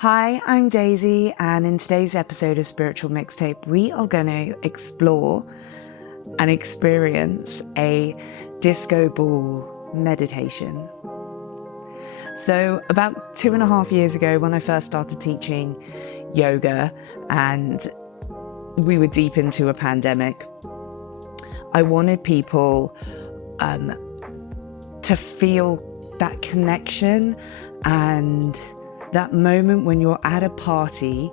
Hi, I'm Daisy, and in today's episode of Spiritual MixTape, we are going to explore and experience a disco ball meditation. So, about 2.5 years ago, when I first started teaching yoga and we were deep into a pandemic, I wanted people to feel that connection and that moment when you're at a party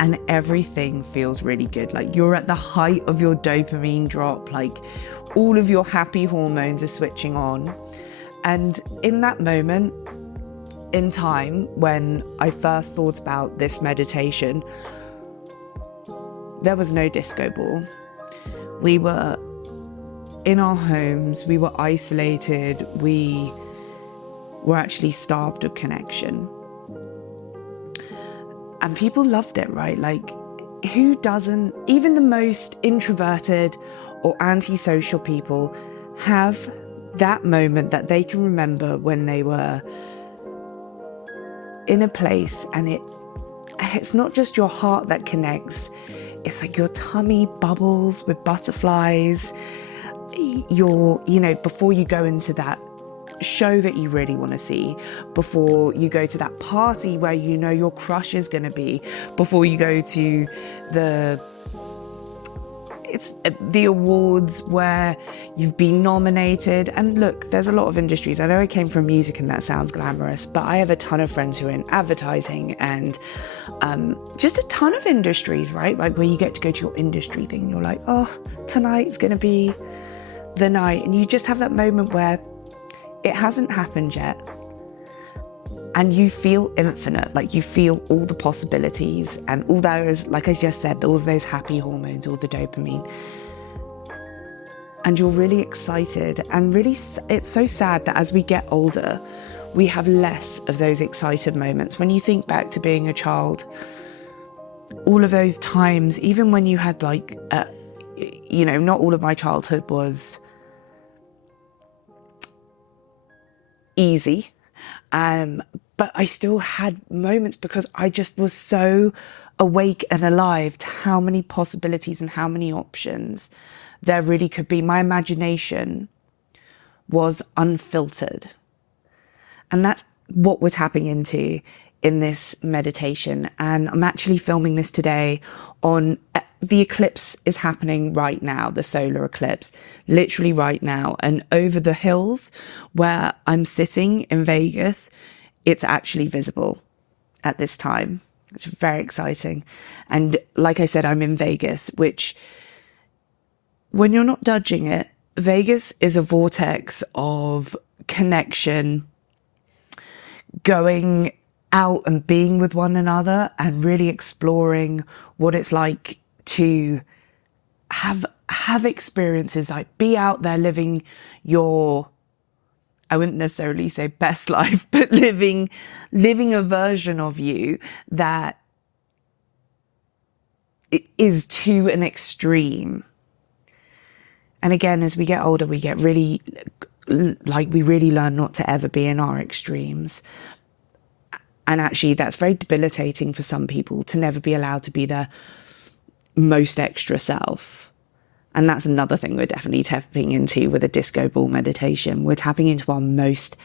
and everything feels really good. Like you're at the height of your dopamine drop, like all of your happy hormones are switching on. And in that moment in time, when I first thought about this meditation, there was no disco ball. We were in our homes, we were isolated, we were actually starved of connection. And people loved it, right? Like, who doesn't? Even the most introverted or antisocial people have that moment that they can remember when they were in a place, and it's not just your heart that connects, it's like your tummy bubbles with butterflies. Before you go into that show that you really want to see, before you go to that party where you know your crush is going to be, before you go to the awards where you've been nominated. And look, there's a lot of industries. I know I came from music and that sounds glamorous, but I have a ton of friends who are in advertising and just a ton of industries, right? Like where you get to go to your industry thing and you're like, oh, tonight's going to be the night. And you just have that moment where it hasn't happened yet. And you feel infinite, like you feel all the possibilities and all those, like I just said, all those happy hormones, all the dopamine. And you're really excited. And really, it's so sad that as we get older, we have less of those excited moments. When you think back to being a child, all of those times, even when you had not all of my childhood was easy. But I still had moments because I just was so awake and alive to how many possibilities and how many options there really could be. My imagination was unfiltered. And that's what we're tapping into in this meditation. And I'm actually filming this today on the eclipse is happening right now, the solar eclipse, literally right now. And over the hills where I'm sitting in Vegas, it's actually visible at this time. It's very exciting. And like I said, I'm in Vegas, which when you're not judging it, Vegas is a vortex of connection, going out and being with one another and really exploring what it's like to have experiences, like be out there living your, I wouldn't necessarily say best life, but living a version of you that is to an extreme. And again, as we get older, we get really, we really learn not to ever be in our extremes. And actually, that's very debilitating for some people to never be allowed to be their most extra self. And that's another thing we're definitely tapping into with a disco ball meditation. We're tapping into our most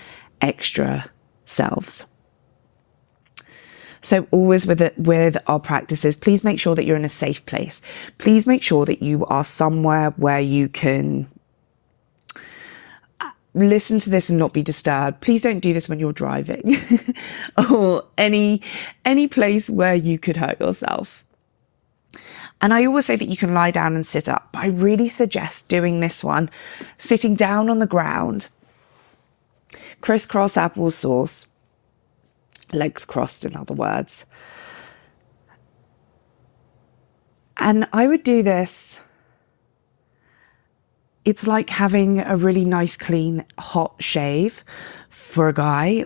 extra selves. So always with our practices, please make sure that you're in a safe place. Please make sure that you are somewhere where you can listen to this and not be disturbed. Please don't do this when you're driving or any place where you could hurt yourself. And I always say that you can lie down and sit up, but I really suggest doing this one sitting down on the ground, crisscross applesauce, legs crossed in other words. And I would do this. It's like having a really nice, clean, hot shave for a guy,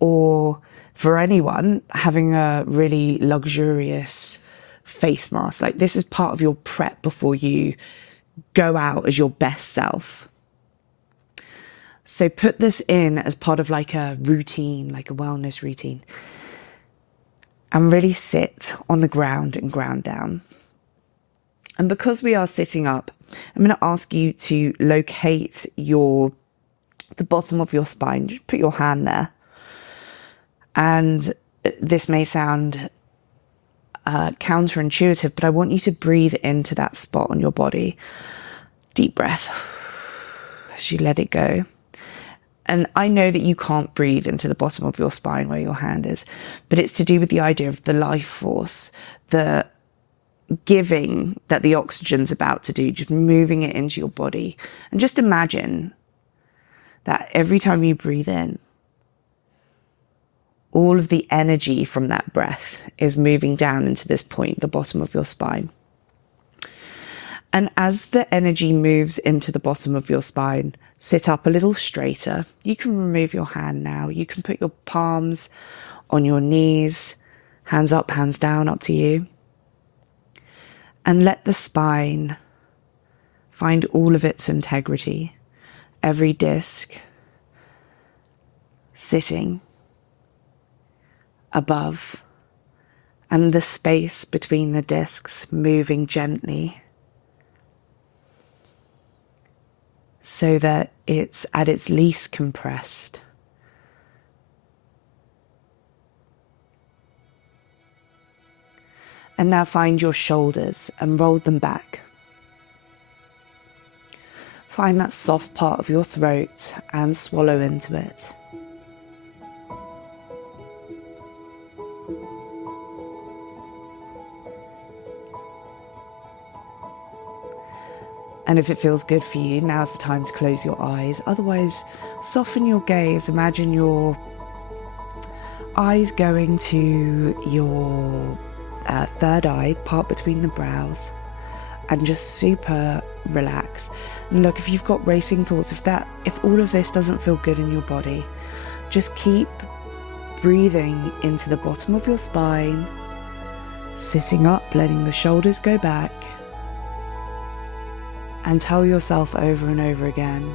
or for anyone, having a really luxurious face mask. Like this is part of your prep before you go out as your best self. So put this in as part of like a routine, like a wellness routine. And really sit on the ground and ground down. And because we are sitting up, I'm going to ask you to locate the bottom of your spine. Just put your hand there. And this may sound counterintuitive, but I want you to breathe into that spot on your body. Deep breath as you let it go. And I know that you can't breathe into the bottom of your spine where your hand is, but it's to do with the idea of the life force, the giving that the oxygen's about to do, just moving it into your body. And just imagine that every time you breathe in, all of the energy from that breath is moving down into this point, the bottom of your spine. And as the energy moves into the bottom of your spine, sit up a little straighter. You can remove your hand now. You can put your palms on your knees, hands up, hands down, up to you. And let the spine find all of its integrity. Every disc sitting above, and the space between the discs moving gently, so that it's at its least compressed. And now find your shoulders and roll them back. Find that soft part of your throat and swallow into it. And if it feels good for you, now's the time to close your eyes. Otherwise, soften your gaze. Imagine your eyes going to your third eye, part between the brows, and just super relax. And look, if you've got racing thoughts, if all of this doesn't feel good in your body, just keep breathing into the bottom of your spine, sitting up, letting the shoulders go back. And tell yourself over and over again,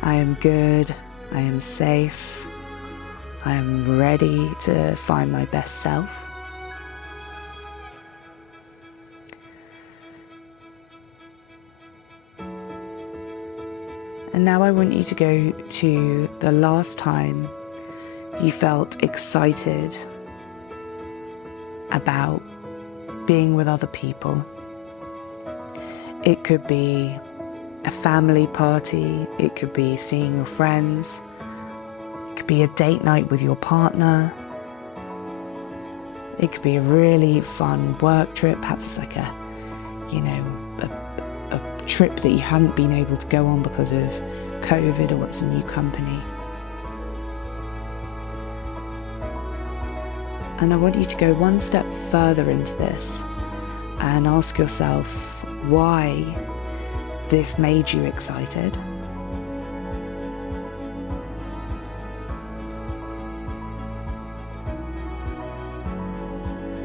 I am good, I am safe, I am ready to find my best self. And now I want you to go to the last time you felt excited about being with other people. It could be a family party, it could be seeing your friends, it could be a date night with your partner, it could be a really fun work trip, perhaps it's like a trip that you hadn't been able to go on because of COVID, or it's a new company. And I want you to go one step further into this and ask yourself why this made you excited.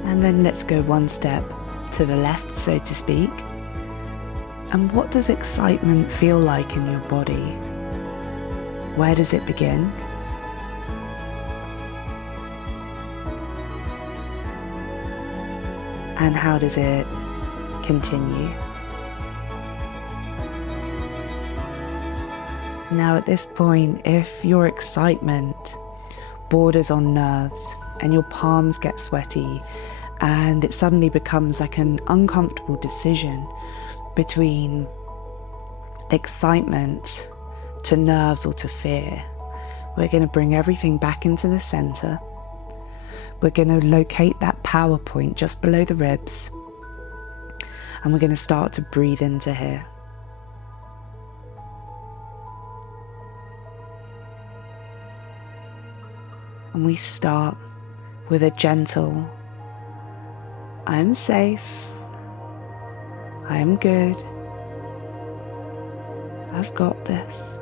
And then let's go one step to the left, so to speak. And what does excitement feel like in your body? Where does it begin? And how does it continue? Now at this point, if your excitement borders on nerves and your palms get sweaty and it suddenly becomes like an uncomfortable decision between excitement to nerves or to fear, we're going to bring everything back into the center. We're going to locate that power point just below the ribs, and we're going to start to breathe into here. And we start with a gentle, I am safe, I am good, I've got this.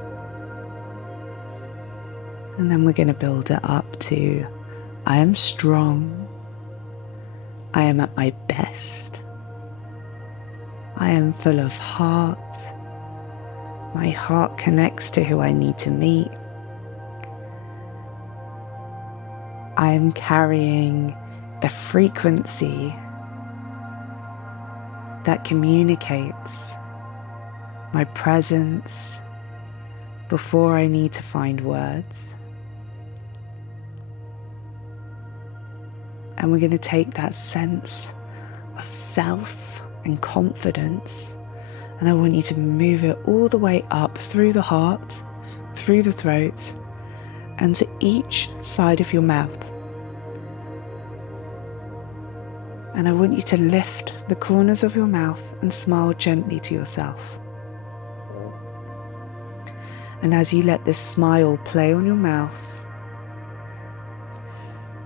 And then we're going to build it up to, I am strong, I am at my best, I am full of heart, My heart connects to who I need to meet. I am carrying a frequency that communicates my presence before I need to find words. And we're going to take that sense of self and confidence, and I want you to move it all the way up through the heart, through the throat, and to each side of your mouth. And I want you to lift the corners of your mouth and smile gently to yourself. And as you let this smile play on your mouth,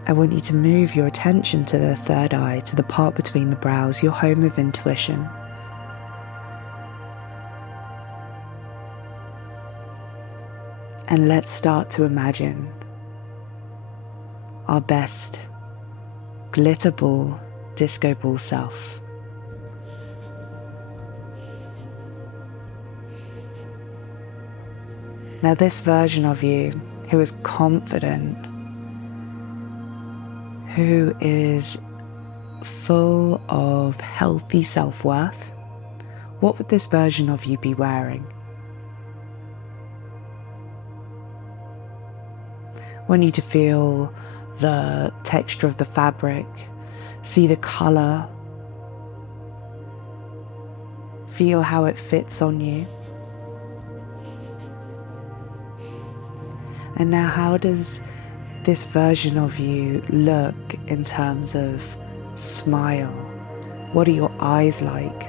I want you to move your attention to the third eye, to the part between the brows, your home of intuition. And let's start to imagine our best glitter ball, disco ball self. Now this version of you who is confident, who is full of healthy self-worth, what would this version of you be wearing? I want you to feel the texture of the fabric, see the color, feel how it fits on you. And now, how does this version of you look in terms of smile? What are your eyes like?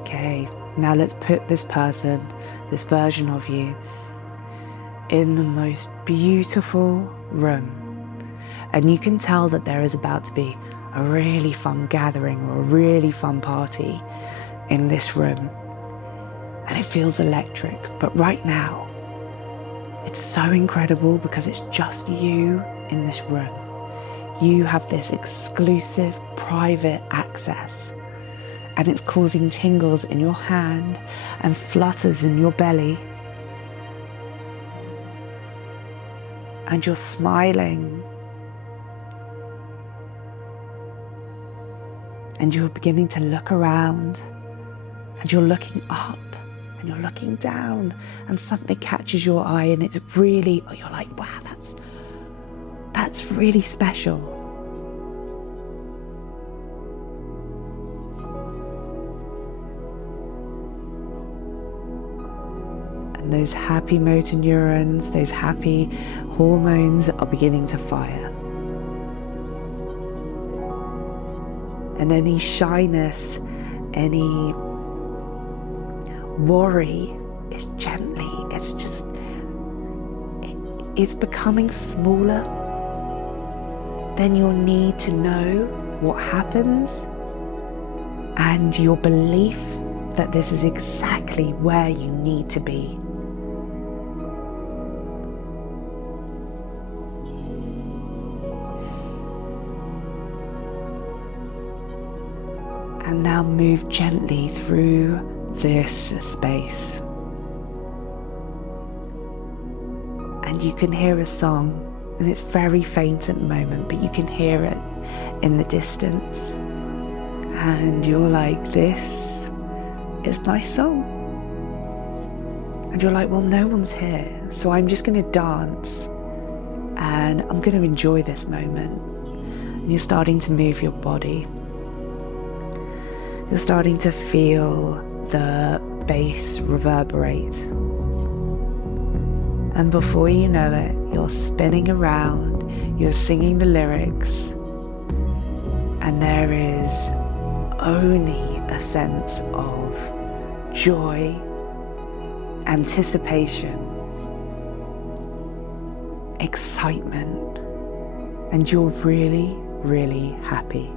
Okay, now let's put this person, this version of you, in the most beautiful room. And you can tell that there is about to be a really fun gathering or a really fun party in this room. And it feels electric. But right now, it's so incredible because it's just you in this room. You have this exclusive, private access. And it's causing tingles in your hand and flutters in your belly. And you're smiling. And you're beginning to look around. And you're looking up. And you're looking down. And something catches your eye. And it's really, you're like, wow, that's really special. And those happy motor neurons, those happy hormones are beginning to fire. And any shyness, any worry is gently, it's becoming smaller. Then your need to know what happens and your belief that this is exactly where you need to be. And now move gently through this space. And you can hear a song, and it's very faint at the moment, but you can hear it in the distance. And you're like, this is my song. And you're like, well, no one's here, so I'm just going to dance and I'm going to enjoy this moment. And you're starting to move your body. You're starting to feel the bass reverberate. And before you know it, you're spinning around, you're singing the lyrics, and there is only a sense of joy, anticipation, excitement, and you're really, really happy.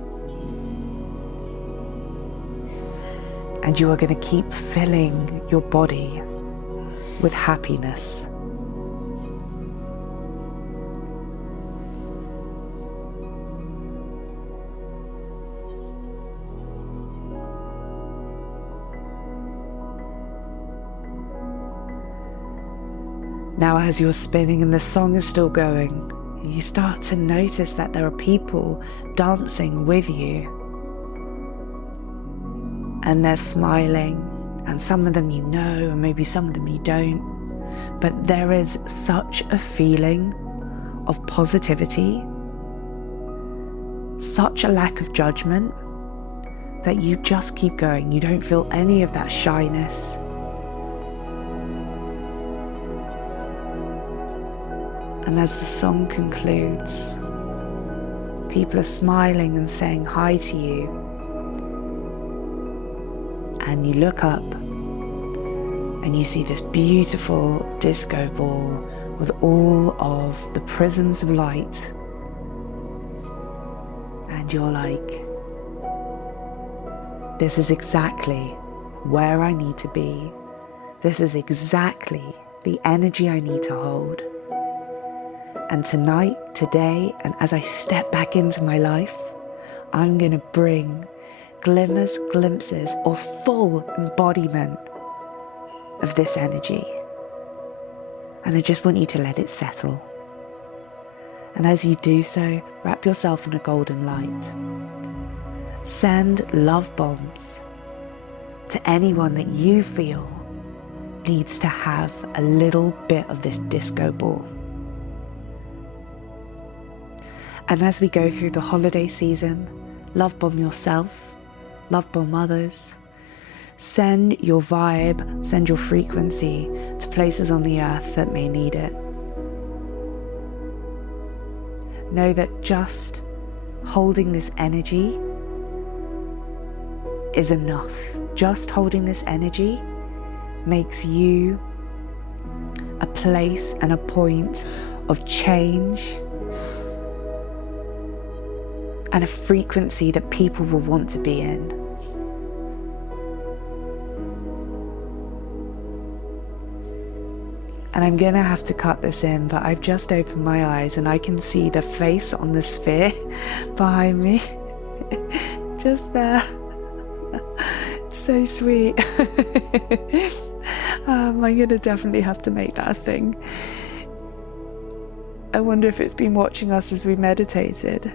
And you are going to keep filling your body with happiness. Now, as you're spinning and the song is still going, you start to notice that there are people dancing with you. And they're smiling, and some of them you know, and maybe some of them you don't. But there is such a feeling of positivity, such a lack of judgment, that you just keep going. You don't feel any of that shyness. And as the song concludes, people are smiling and saying hi to you. And you look up and you see this beautiful disco ball with all of the prisms of light. And you're like, this is exactly where I need to be. This is exactly the energy I need to hold. And tonight, today, and as I step back into my life, I'm going to bring glimmers, glimpses, or full embodiment of this energy. And I just want you to let it settle. And as you do so, wrap yourself in a golden light. Send love bombs to anyone that you feel needs to have a little bit of this disco ball. And as we go through the holiday season, love bomb yourself, love bomb others. Send your vibe, send your frequency to places on the earth that may need it. Know that just holding this energy is enough. Just holding this energy makes you a place and a point of change and a frequency that people will want to be in. And I'm gonna have to cut this in, but I've just opened my eyes and I can see the face on the sphere behind me. Just there. It's so sweet. I'm gonna definitely have to make that a thing. I wonder if it's been watching us as we meditated.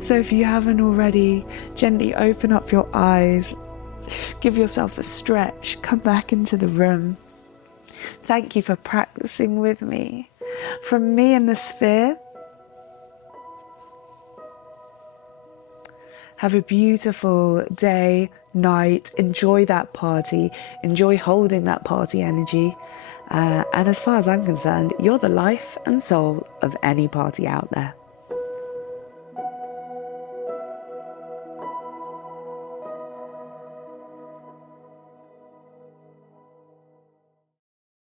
So if you haven't already, gently open up your eyes, give yourself a stretch, come back into the room. Thank you for practicing with me. From me and the sphere, have a beautiful day, night, enjoy that party, enjoy holding that party energy. And as far as I'm concerned, you're the life and soul of any party out there.